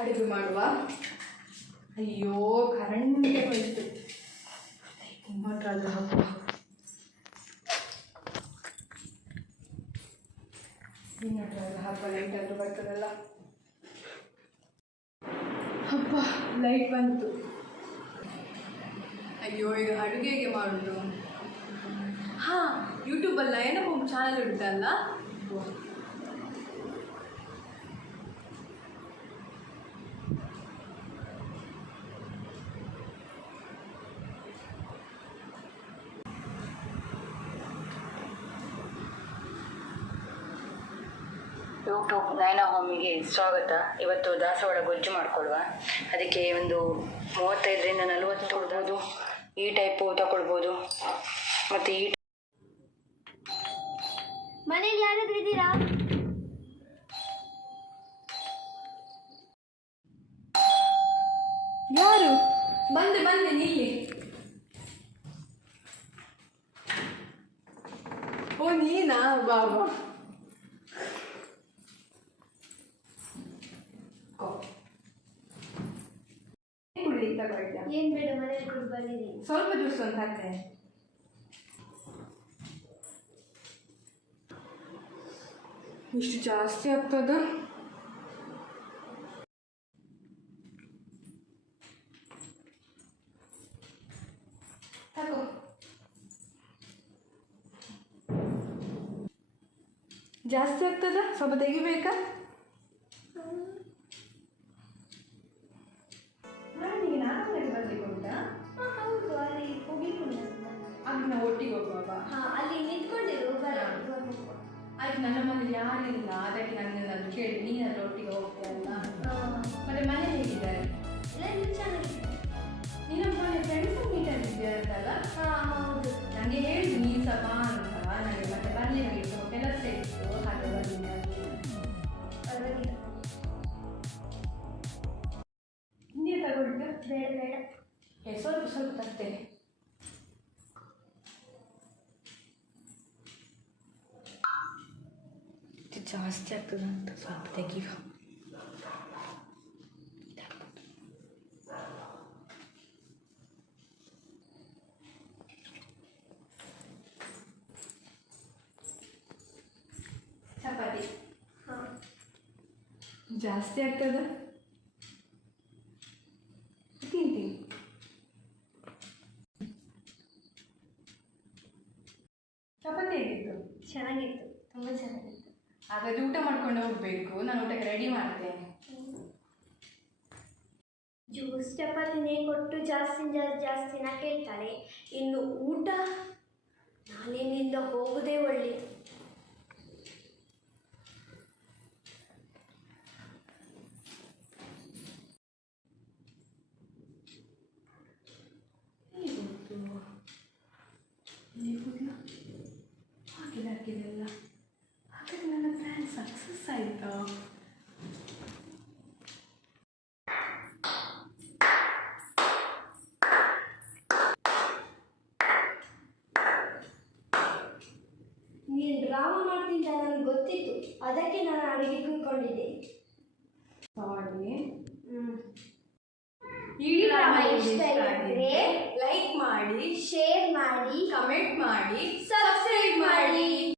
ಅಡುಗೆ ಮಾಡುವ. ಅಯ್ಯೋ ಕರೆಂಟೇ ಹೋಯ್ತು. ತುಂಬ ಟ್ರಾಲ್ ಹಾಕುವ ಇನ್ವರ್ಟರ್ ಆದ್ರೂ ಹಾಕುವ ಲೈಟ್ ಆದ್ರೂ ಬರ್ತದಲ್ಲ. ಅಪ್ಪ ಲೈಟ್ ಬಂತು. ಅಯ್ಯೋ ಈಗ ಅಡುಗೆಗೆ ಹೇಗೆ ಮಾಡುದು? ಹಾಂ ಯೂಟ್ಯೂಬಲ್ಲಿ ಏನಪ್ಪ ಒಂದು ಚಾನಲ್ ಉಂಟಲ್ಲ? ಯೂಟ್ಯೂಬ್ ನಯನ ಹೋಮಿಗೆ ಸ್ವಾಗತ. ಇವತ್ತು ದಾಸವಾಳ ಗೊಜ್ಜು ಮಾಡ್ಕೊಳ್ವ. ಅದಕ್ಕೆ ಒಂದು ಮೂವತ್ತೈದರಿಂದ ನಲವತ್ತು ಕೊಡ್ಬೋದು. ಈ ಟೈಪು ತಗೊಳ್ಬೋದು ಮತ್ತು ಈ ಮನೇಲಿ ಯಾರಾದ್ರೂ ಇದ್ದೀರಾ? ಯಾರು? ಬಂದು ಬಂದೆ ನಿಲ್ಲಿ. ಓ ನೀನಾ? ಬಾಬಾ. ಏನ್ ಬೇಡ ಮನೇಲಿ ಕೊಟ್ಟು ಬಂದಿದ್ದೀನಿ ಸ್ವಲ್ಪ ಜ್ಯೂಸ್ ಒಂದು ಹಾಕ್ತೆ ಇಷ್ಟು ಜಾಸ್ತಿ ಆಗ್ತದ ತಗೋ ಜಾಸ್ತಿ ಆಗ್ತದ ಸ್ವಲ್ಪ ತೆಗಿಬೇಕಾ ಆಯ್ತು ನನ್ನ ಮನೇಲಿ ಯಾರಿಲ್ಲ ಅದಕ್ಕೆ ನನ್ನ ನಾನು ಕೇಳಿ ನೀನಾದ್ರೂ ಒಟ್ಟಿಗೆ ಅಂತ ಮತ್ತೆ ಮನೆ ಹೇಗಿದ್ದಾರೆ ನಿನ್ನ ಮನೆ ಫ್ರೆಂಡ್ಸ್ ಮೀಟ್ ಆಗಿದ್ದೀಯಂತಲ್ಲ ಅಂತಲ್ಲ? ನನಗೆ ಹೇಳಿ ನೀ ಸಹ ಅಂತ. ನನಗೆ ಮತ್ತೆ ಬರಲಿಕ್ಕಿತ್ತು ಕೆಲಸ ಇತ್ತು. ಹಾಗೆ ಬರಲಿಲ್ಲ ನೀರು ತಗೊಳ್ತು? ಬೇಡ ಬೇಡ. ಸ್ವಲ್ಪ ಸ್ವಲ್ಪ ತರ್ತೇನೆ. ಜಾಸ್ತಿ ಆಗ್ತದೆ ಅಂತ ಸ್ವಲ್ಪ ಚಪಾತಿ. ಹಾ. ಜಾಸ್ತಿ ಆಗ್ತದ? ತಿಂತೀನಿ. ಚಪಾತಿ ಹೇಗಿತ್ತು? ಚೆನ್ನಾಗಿತ್ತು. ತುಂಬ ಚೆನ್ನಾಗಿತ್ತು. ಹಾಗಾದ್ರೆ ಊಟ ಮಾಡ್ಕೊಂಡು ಹೋಗ್ಬೇಕು ನಾನು ಊಟಕ್ಕೆ ರೆಡಿ ಮಾಡ್ತೇನೆ. ಜ್ಯೂಸ್ ಚಪಾತಿನೇ ಕೊಟ್ಟು ಜಾಸ್ತಿ ಜಾಸ್ತಿ ಜಾಸ್ತಿನ ಕೇಳ್ತಾರೆ. ಇನ್ನು ಊಟ ನಾನೇನಿಂದ ಹೋಗುದೇ ಒಳ್ಳೆಯದು ಹೇಗೊತ್ತು ಮಾಡ್ತಿದ್ದ ನನಗೆ ಗೊತ್ತಿತ್ತು. ಅದಕ್ಕೆ ನಾನು ಅಡುಗೆ ಕೂತ್ಕೊಂಡಿದ್ದೆ. ಮಾಡಿ ಈ ಡ್ರಾಮಾ ಇಷ್ಟ ಲೈಕ್ ಮಾಡಿ ಶೇರ್ ಮಾಡಿ ಕಮೆಂಟ್ ಮಾಡಿ ಸಬ್ಸ್ಕ್ರೈಬ್ ಮಾಡಿ.